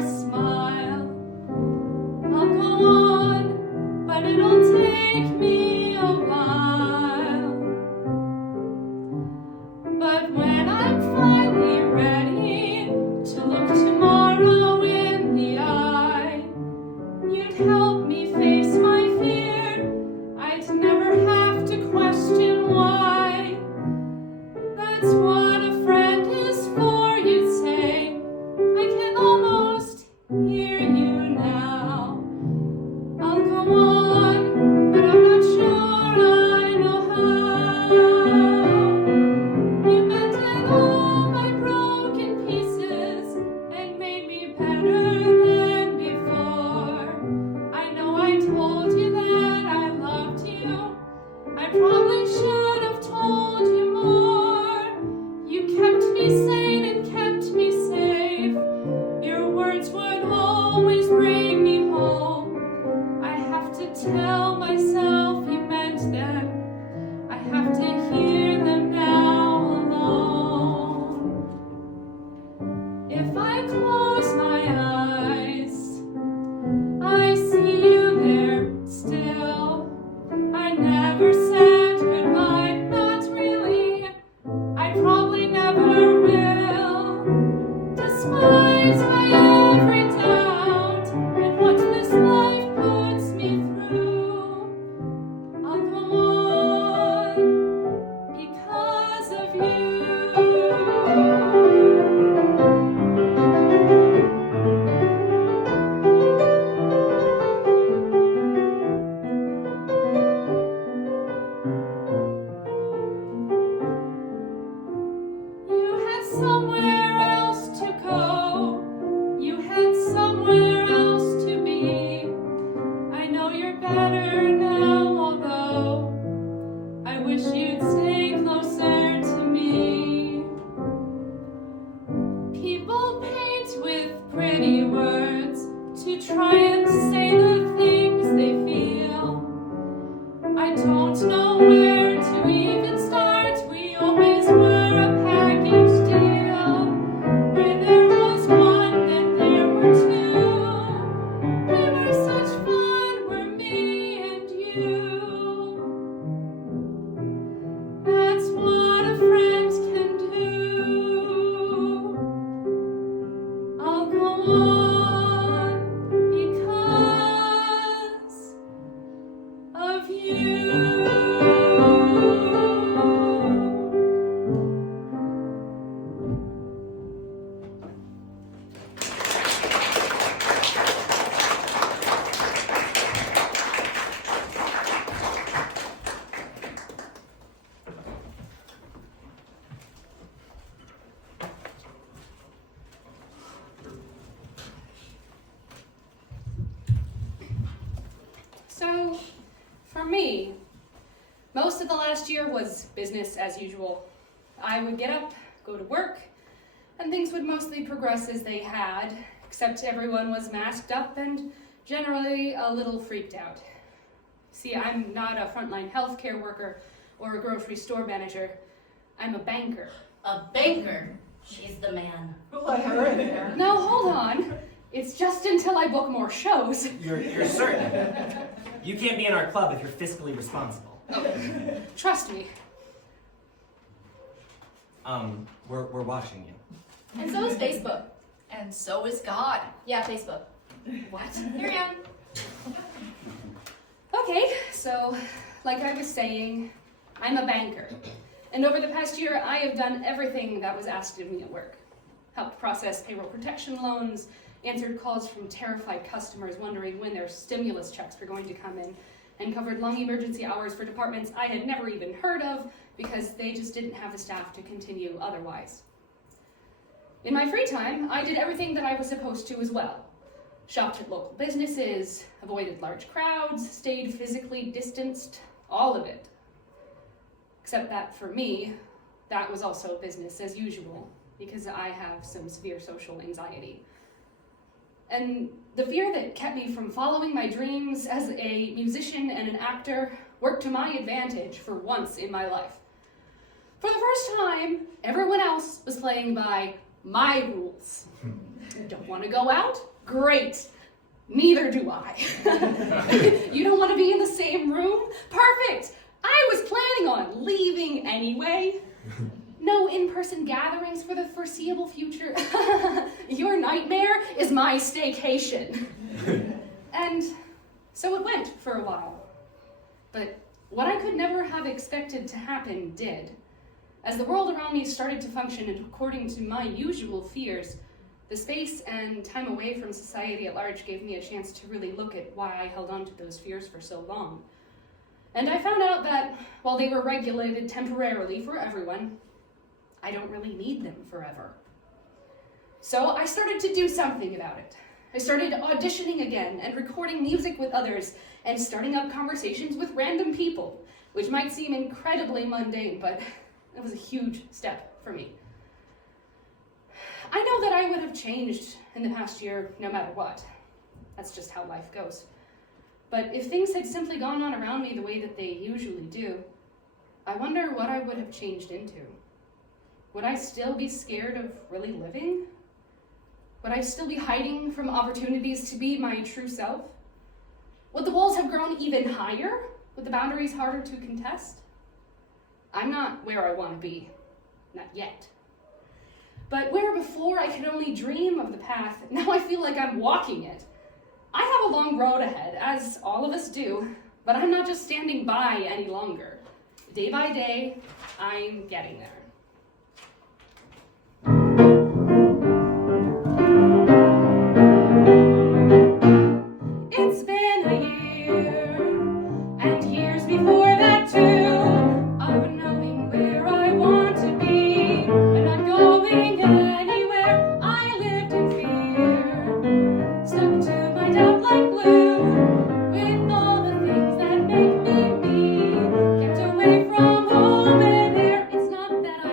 me, most of the last year was business as usual. I would get up, go to work, and things would mostly progress as they had, except everyone was masked up and generally a little freaked out. See, I'm not a frontline healthcare worker or a grocery store manager. I'm a banker. A banker. She's the man. Who let her in there? Now hold on. It's just until I book more shows. You're certain? You can't be in our club if you're fiscally responsible. Oh, trust me. We're watching you. And so is Facebook. And so is God. Yeah, Facebook. What? Carry on. Okay, so like I was saying, I'm a banker. And over the past year, I have done everything that was asked of me at work. Helped process payroll protection loans, answered calls from terrified customers wondering when their stimulus checks were going to come in, and covered long emergency hours for departments I had never even heard of because they just didn't have the staff to continue otherwise. In my free time, I did everything that I was supposed to as well. Shopped at local businesses, avoided large crowds, stayed physically distanced, all of it. Except that for me, that was also business as usual because I have some severe social anxiety. And the fear that kept me from following my dreams as a musician and an actor worked to my advantage for once in my life. For the first time, everyone else was playing by my rules. Don't want to go out? Great. Neither do I. You don't want to be in the same room? Perfect. I was planning on leaving anyway. No in-person gatherings for the foreseeable future. Your nightmare is my staycation. And so it went for a while. But what I could never have expected to happen did. As the world around me started to function according to my usual fears, the space and time away from society at large gave me a chance to really look at why I held on to those fears for so long. And I found out that while they were regulated temporarily for everyone, I don't really need them forever. So I started to do something about it. I started auditioning again and recording music with others and starting up conversations with random people, which might seem incredibly mundane, but it was a huge step for me. I know that I would have changed in the past year no matter what. That's just how life goes. But if things had simply gone on around me the way that they usually do, I wonder what I would have changed into. Would I still be scared of really living? Would I still be hiding from opportunities to be my true self? Would the walls have grown even higher? Would the boundaries harder to contest? I'm not where I want to be. Not yet. But where before I could only dream of the path, now I feel like I'm walking it. I have a long road ahead, as all of us do, but I'm not just standing by any longer. Day by day, I'm getting there. It's been a year, and years before that too, of knowing where I want to be, and not going anywhere. I lived in fear, stuck to my doubt like glue, with all the things that make me me, kept away from home and air. It's not that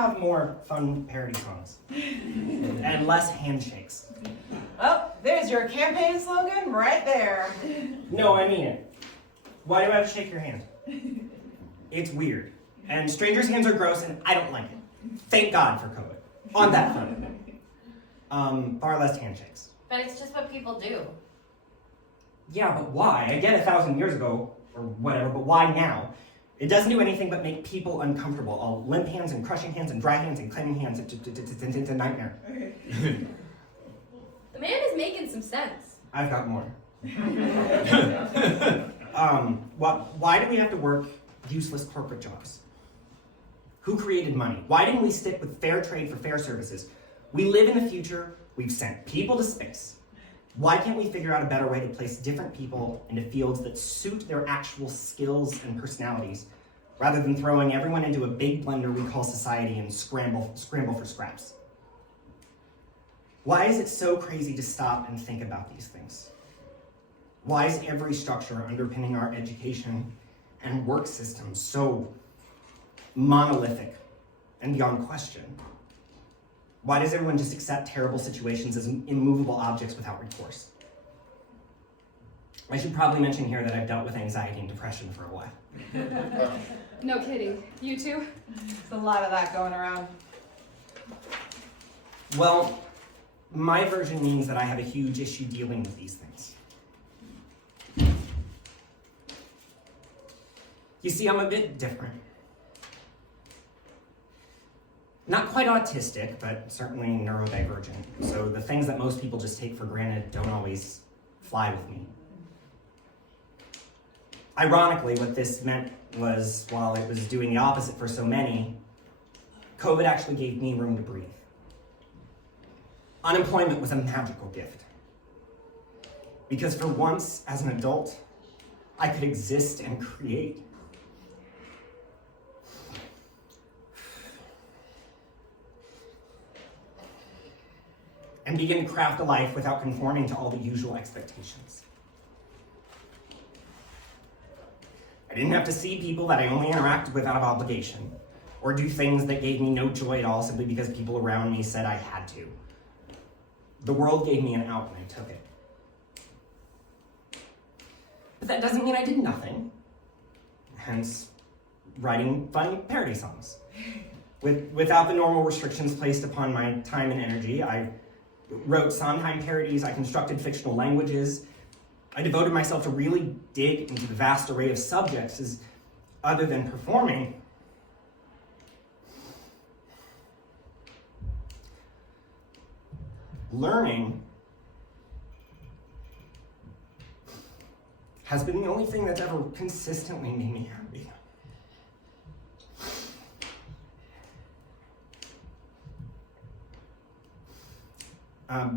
have more fun parody songs and less handshakes. Oh, there's your campaign slogan right there. No, I mean it. Why do I have to shake your hand? It's weird. And strangers' hands are gross, and I don't like it. Thank God for COVID. On that front. Far less handshakes. But it's just what people do. Yeah, but why? I get 1,000 years ago, or whatever, but why now? It doesn't do anything but make people uncomfortable. All limp hands and crushing hands and dry hands and claiming hands. It's a nightmare. The man is making some sense. I've got more. Why do we have to work useless corporate jobs? Who created money? Why didn't we stick with fair trade for fair services? We live in the future. We've sent people to space. Why can't we figure out a better way to place different people into fields that suit their actual skills and personalities, rather than throwing everyone into a big blender we call society and scramble for scraps? Why is it so crazy to stop and think about these things? Why is every structure underpinning our education and work system so monolithic and beyond question? Why does everyone just accept terrible situations as immovable objects without recourse? I should probably mention here that I've dealt with anxiety and depression for a while. No kidding. You too? There's a lot of that going around. Well, my version means that I have a huge issue dealing with these things. You see, I'm a bit different. Not quite autistic, but certainly neurodivergent. So the things that most people just take for granted don't always fly with me. Ironically, what this meant was, while it was doing the opposite for so many, COVID actually gave me room to breathe. Unemployment was a magical gift. Because for once, as an adult, I could exist and create. And begin to craft a life without conforming to all the usual expectations. I didn't have to see people that I only interacted with out of obligation, or do things that gave me no joy at all simply because people around me said I had to. The world gave me an out and I took it. But that doesn't mean I did nothing. Hence, writing funny parody songs. Without the normal restrictions placed upon my time and energy, I wrote Sondheim parodies, I constructed fictional languages. I devoted myself to really dig into the vast array of subjects as other than performing. Learning has been the only thing that's ever consistently made me happy.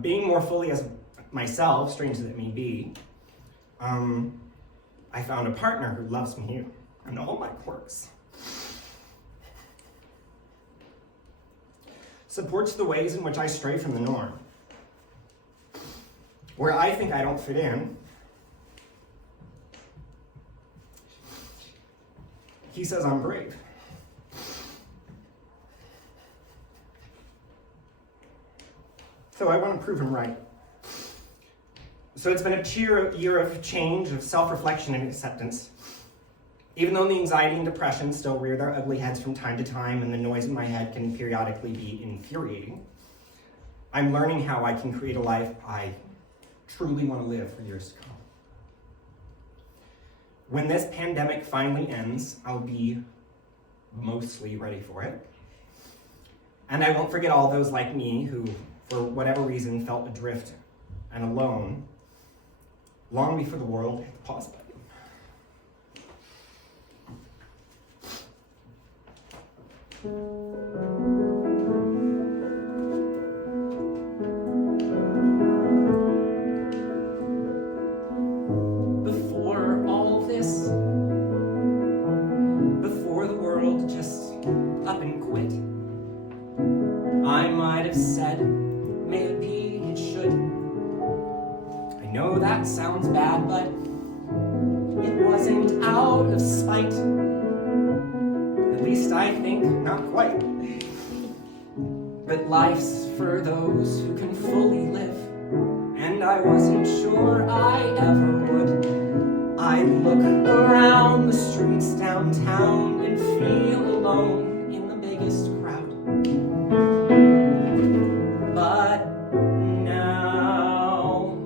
Being more fully as myself, strange as it may be, I found a partner who loves me and all my quirks. Supports the ways in which I stray from the norm. Where I think I don't fit in, he says I'm brave. So I want to prove him right. So it's been a year of change, of self-reflection and acceptance. Even though the anxiety and depression still rear their ugly heads from time to time and the noise in my head can periodically be infuriating, I'm learning how I can create a life I truly want to live for years to come. When this pandemic finally ends, I'll be mostly ready for it. And I won't forget all those like me who, for whatever reason, felt adrift and alone long before the world hit the pause button. Before all this, before the world just up and quit, I might have said, maybe it should. I know that sounds bad, but it wasn't out of spite. At least I think not quite. But life's for those who can fully live, and I wasn't sure I ever would. I'd look around the streets downtown and feel alone in the biggest crowd. But now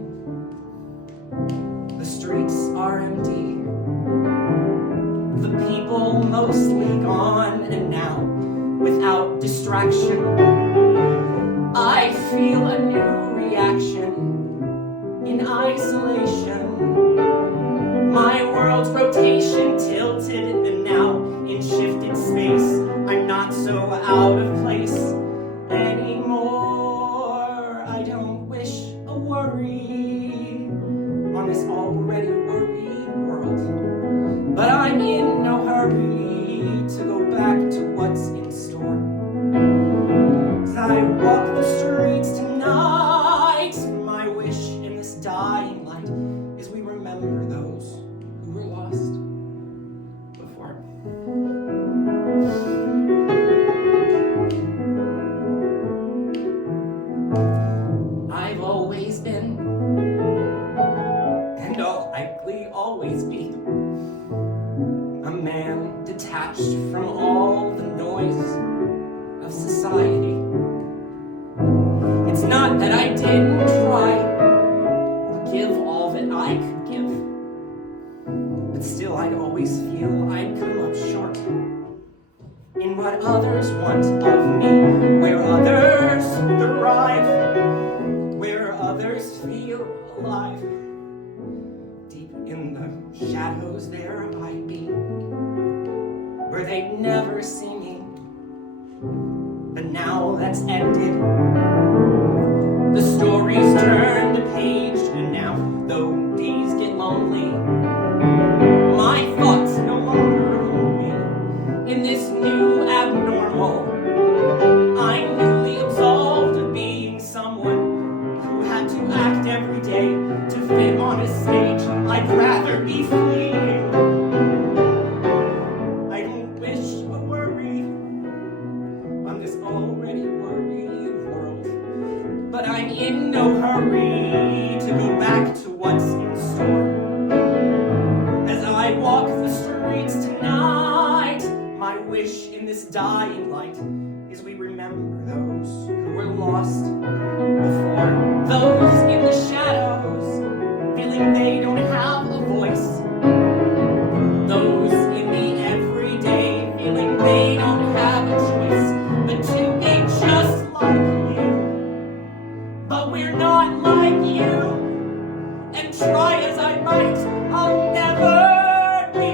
the streets are empty, the people mostly gone, and now, without distraction, I feel a new reaction in isolation. My world's rotation tilted, and now in shifted space, I'm not so out of place anymore. I don't wish a worry on this already worried world, but I'm in no hurry to go back to what's in store. As I walk the streets tonight, my wish in this dying light is we remember those who were lost before. I've always been, and I'll likely always be, a man detached from all the noise of society. It's not that I didn't try or give all that I could give, but still I'd always feel I'd come up short in what others want of me, where others thrive, where others feel alive. Deep in the shadows there I'd be, where they'd never see me. But now that's ended, the stories turn the page, and now, though days get lonely, my thoughts no longer own me. In this new abnormal, I'm newly absolved of being someone who had to act every day to fit on a stage. I'd rather be fleeing. I don't wish a worry on this already worried world, but I'm in no hurry to go back to what's in store. As I walk the streets tonight, my wish in this dying light is we remember those who were lost before, those in the shadows, feeling they don't have a voice, those in the everyday, feeling they don't have a choice, but to be just like you. But we're not like you, and try as I might, I'll never be.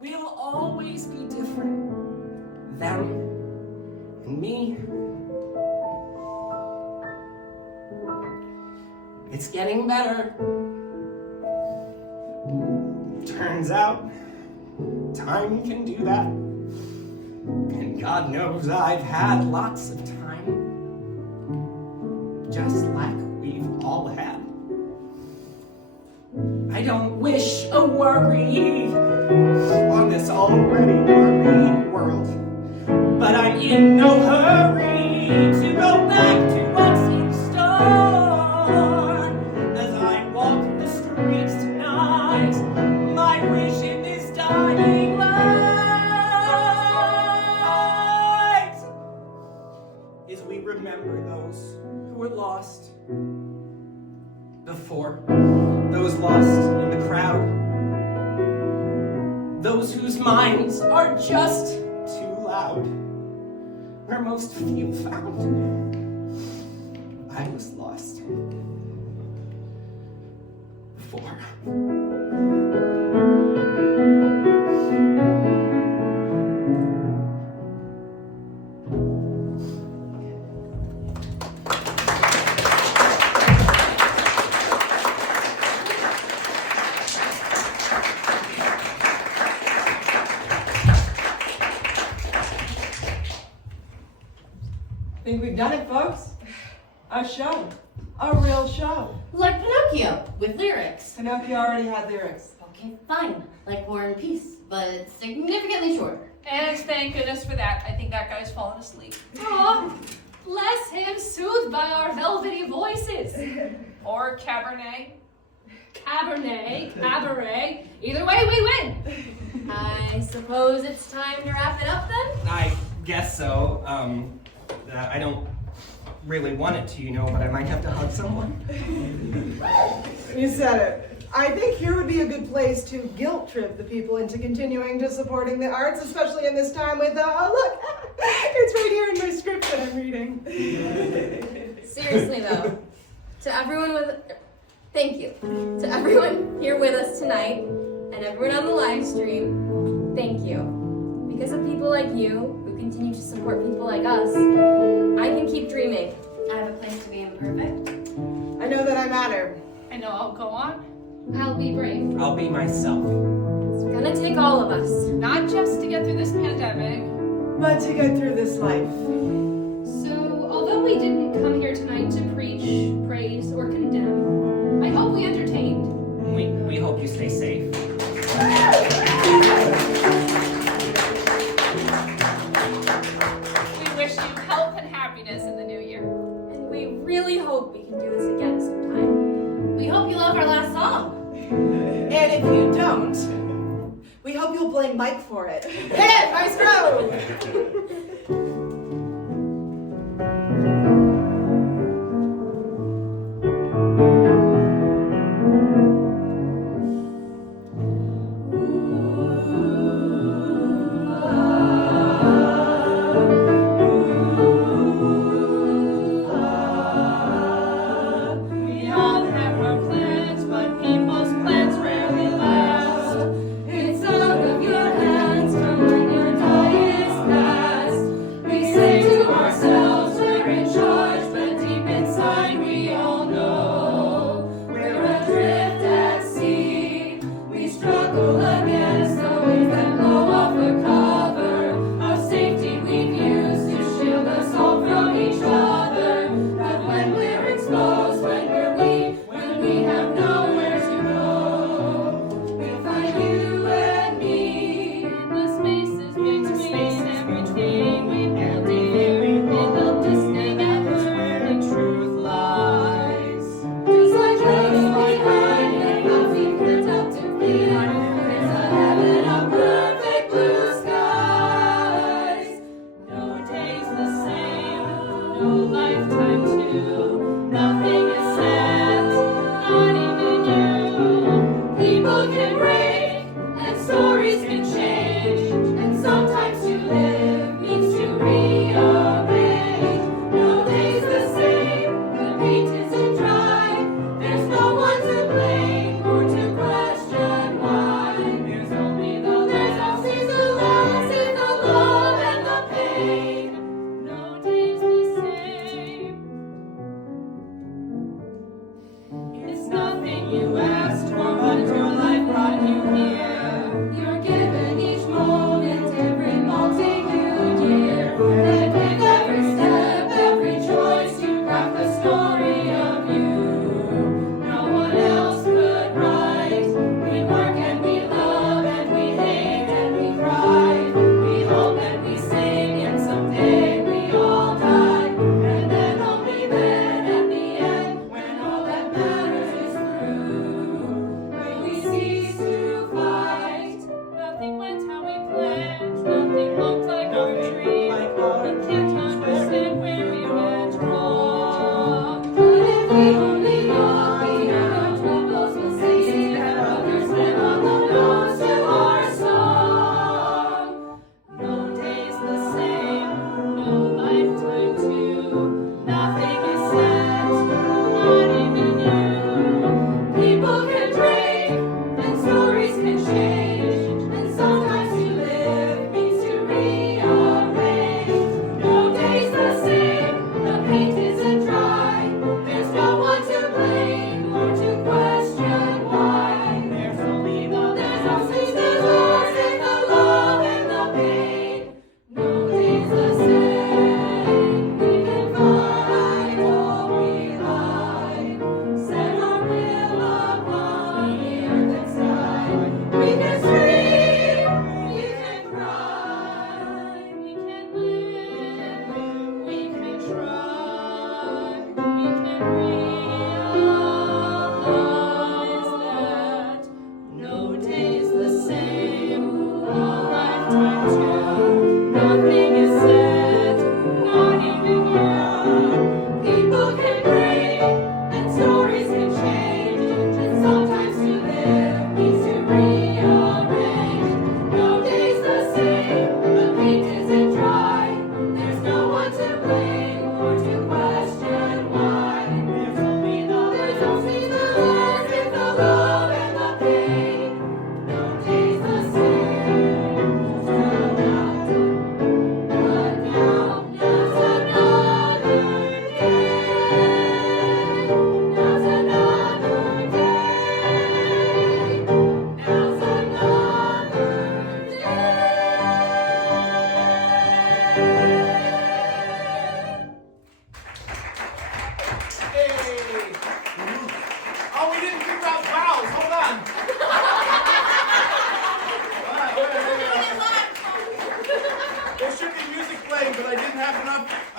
We'll always be different, them and me. It's getting better. Turns out, time can do that. And God knows I've had lots of time, just like we've all had. I don't wish a worry on this already worried world, but I'm in no hurry to go back to what's in store. As I walk the streets tonight, my wish in this dying light is we remember those who were lost before, those lost in the crowd, those whose minds are just too loud, where most few found. I was lost before. Think we've done it, folks? A show. A real show. Like Pinocchio, with lyrics. Pinocchio already had lyrics. The Okay, fine. Like War and Peace, but significantly shorter. And thank goodness for that. I think that guy's fallen asleep. Aw, bless him, soothed by our velvety voices. Or Cabernet. Cabaret. Either way, we win. I suppose it's time to wrap it up then? I guess so. I don't really want it to, but I might have to hug someone. You said it. I think here would be a good place to guilt trip the people into continuing to supporting the arts, especially in this time with, look, it's right here in my script that I'm reading. Seriously though, thank you. To everyone here with us tonight, and everyone on the live stream, thank you. Because of people like you, who continue to support people like us, I can keep dreaming. I have a place to be imperfect. I know that I matter. I know I'll go on. I'll be brave. I'll be myself. It's gonna take all of us. Not just to get through this pandemic. But to get through this life. So, although we didn't come here tonight to preach, praise, or condemn, I hope we entertained. We hope you stay safe. We wish you health and happiness in the new year. And we really hope we can do this again sometime. We hope you love our last song. And if you don't, we hope you'll blame Mike for it. Hey, maestro! We all have our plans, but people's plans rarely last. It's out of your hands, come on your diet.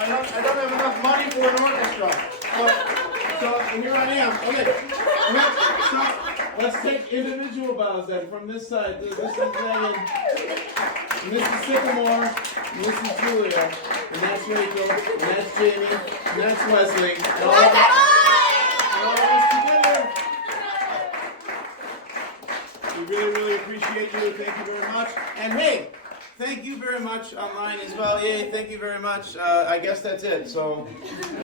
don't have enough money for an orchestra. So here I am. Okay. Let's take individual bows then from this side. This is Megan, Mrs. Sycamore, Mrs. Julia, and that's Rachel, and that's Jamie, and that's Wesley, and all of us together. We really, really appreciate you. Thank you very much. And hey, thank you very much online as well. Yay, thank you very much. I guess that's it. So.